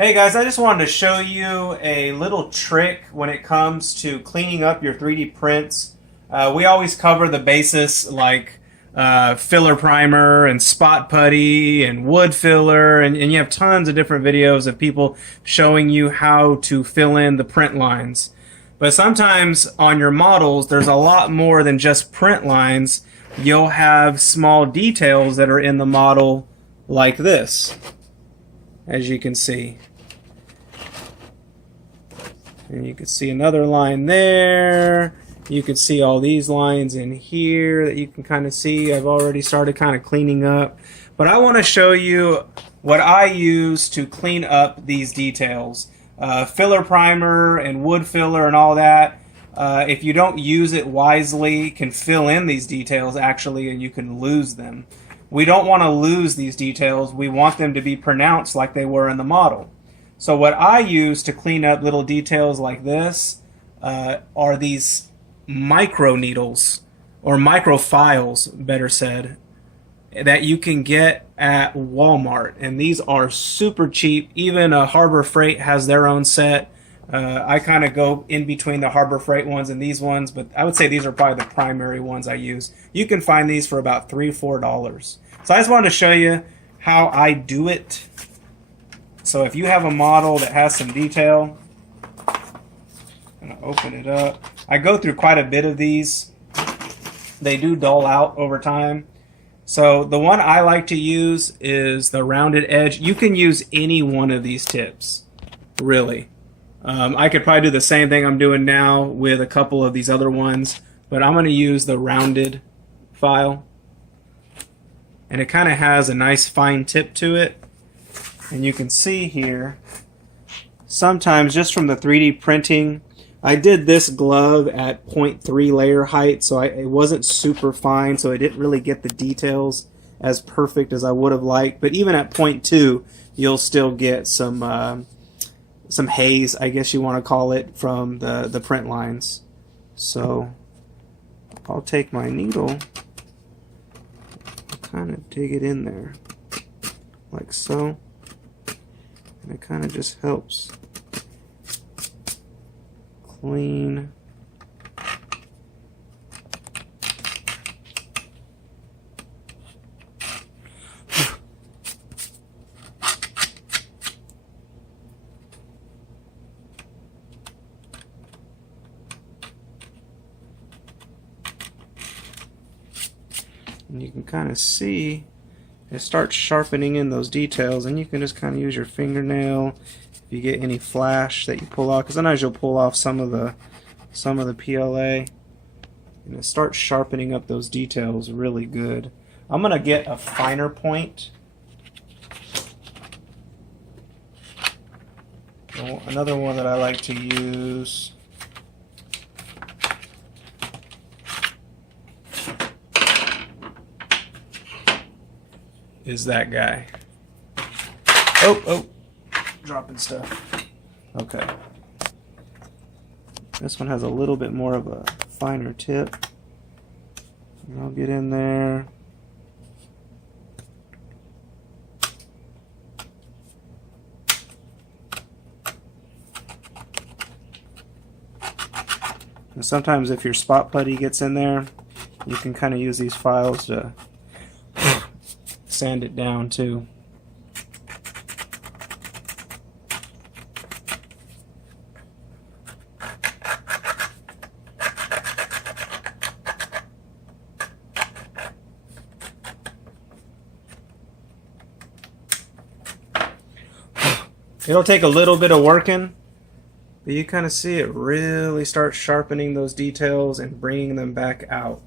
Hey guys, I just wanted to show you a little trick when it comes to cleaning up your 3D prints. We always cover the basis like filler primer and spot putty and wood filler, and you have tons of different videos of people showing you how to fill in the print lines. But sometimes on your models, there's a lot more than just print lines. You'll have small details that are in the model like this, as you can see. And you can see another line there. You can see all these lines in here that you can kind of see. I've already started kind of cleaning up. But I want to show you what I use to clean up these details. Filler primer and wood filler and all that. If you don't use it wisely, can fill in these details actually, and you can lose them. We don't want to lose these details. We want them to be pronounced like they were in the model. So what I use to clean up little details like this are these micro needles, or micro files, better said, that you can get at Walmart. And these are super cheap. Even Harbor Freight has their own set. I kind of go in between the Harbor Freight ones and these ones, but I would say these are probably the primary ones I use. You can find these for about $3 or $4. So I just wanted to show you how I do it. So if you have a model that has some detail, I'm going to open it up. I go through quite a bit of these. They do dull out over time. So the one I like to use is the rounded edge. You can use any one of these tips, really. I could probably do the same thing I'm doing now with a couple of these other ones, but I'm going to use the rounded file. And it kind of has a nice fine tip to it. And you can see here, sometimes just from the 3D printing, I did this glove at 0.3 layer height, so it wasn't super fine, so I didn't really get the details as perfect as I would have liked. But even at 0.2, you'll still get some haze, I guess you want to call it, from the print lines. So I'll take my needle, kind of dig it in there, like so. And it kind of just helps clean. And you can kind of see it starts sharpening in those details, and you can just kind of use your fingernail if you get any flash that you pull off, because sometimes you'll pull off some of the PLA, and it starts sharpening up those details really good. I'm gonna get a finer point. Another one that I like to use is that guy. Oh, dropping stuff. Okay. This one has a little bit more of a finer tip. And I'll get in there. And sometimes if your spot putty gets in there, you can kind of use these files to sand it down too. It'll take a little bit of working, but you kind of see it really start sharpening those details and bringing them back out.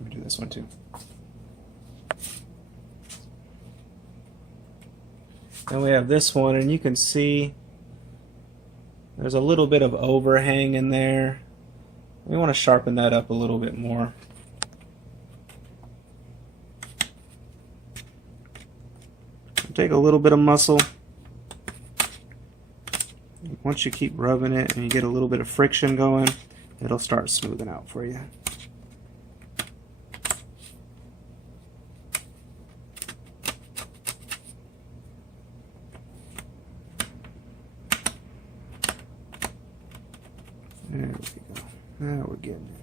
Let me do this one too. Then we have this one, and you can see there's a little bit of overhang in there. We want to sharpen that up a little bit more. Take a little bit of muscle Once you keep rubbing it and you get a little bit of friction going, it'll start smoothing out for you. There we go. Now we're getting it.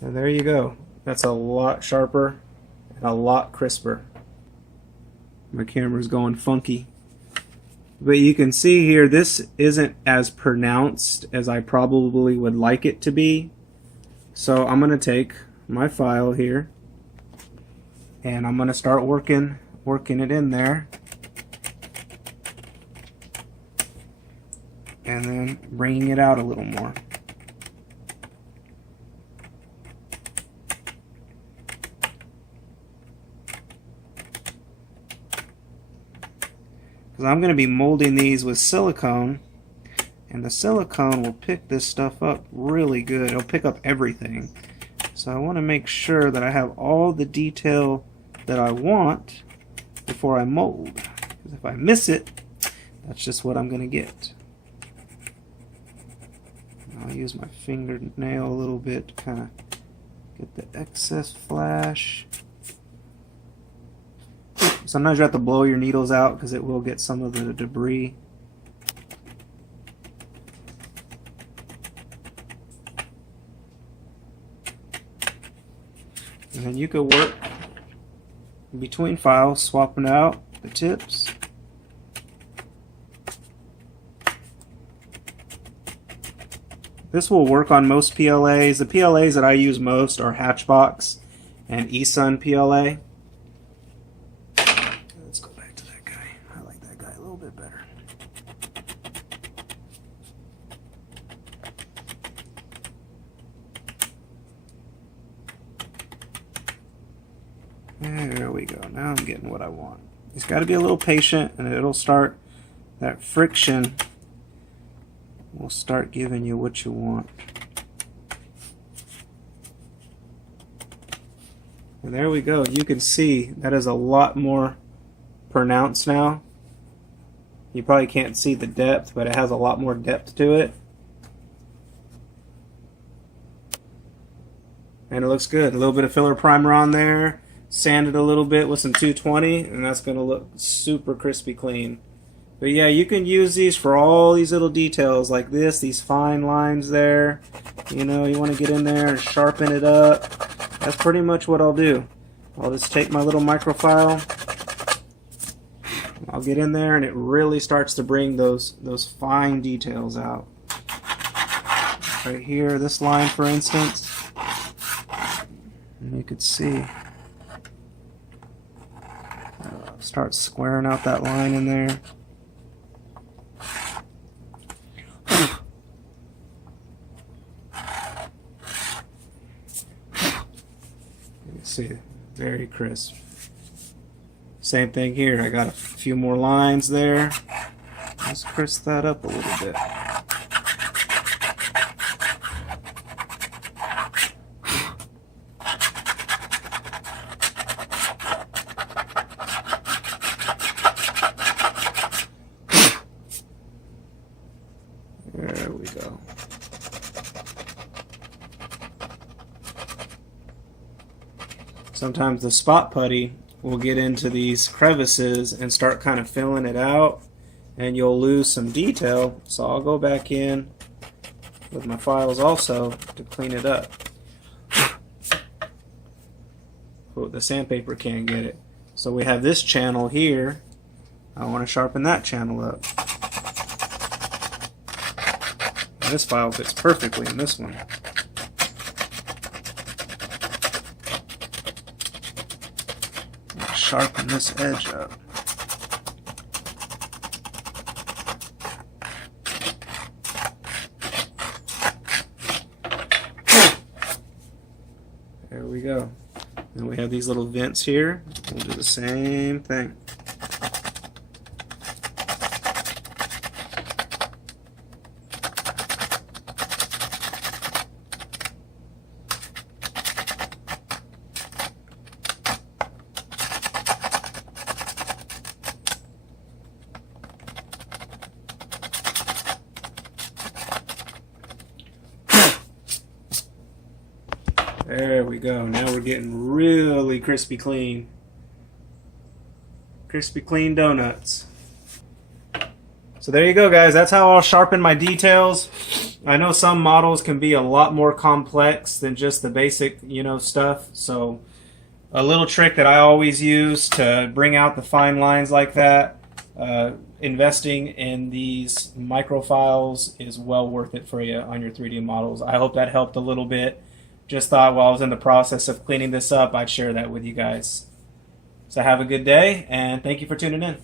And there you go. That's a lot sharper and a lot crisper. My camera's going funky. But you can see here, this isn't as pronounced as I probably would like it to be. So I'm going to take my file here and I'm going to start working it in there. And then bringing it out a little more. Because I'm going to be molding these with silicone, and the silicone will pick this stuff up really good. It'll pick up everything. So I want to make sure that I have all the detail that I want before I mold. Because if I miss it, that's just what I'm going to get. I'll use my fingernail a little bit to kind of get the excess flash. Sometimes you have to blow your needles out because it will get some of the debris. And then you could work in between files, swapping out the tips. This will work on most PLAs. The PLAs that I use most are Hatchbox and eSun PLA. Let's go back to that guy. I like that guy a little bit better. There we go. Now I'm getting what I want. You've got to be a little patient, and it'll start, that friction will start giving you what you want. And there we go. You can see that is a lot more pronounced now. You probably can't see the depth, but it has a lot more depth to it. And it looks good. A little bit of filler primer on there. Sanded a little bit with some 220, and that's going to look super crispy clean. But yeah, you can use these for all these little details like this, these fine lines there. You know, you want to get in there and sharpen it up. That's pretty much what I'll do. I'll just take my little microfile. I'll get in there and it really starts to bring those fine details out. Right here, this line for instance. And you could see. Start squaring out that line in there. See, very crisp. Same thing here. I got a few more lines there. Let's crisp that up a little bit. There we go. Sometimes the spot putty will get into these crevices and start kind of filling it out, and you'll lose some detail. So I'll go back in with my files also to clean it up. But the sandpaper can't get it. So we have this channel here. I want to sharpen that channel up. And this file fits perfectly in this one. Sharpen this edge up. There we go. And we have these little vents here. We'll do the same thing. There we go. Now we're getting really crispy clean. Crispy clean donuts. So there you go, guys. That's how I'll sharpen my details. I know some models can be a lot more complex than just the basic, stuff. So a little trick that I always use to bring out the fine lines like that, investing in these microfiles is well worth it for you on your 3D models. I hope that helped a little bit. Just thought while I was in the process of cleaning this up, I'd share that with you guys. So have a good day, and thank you for tuning in.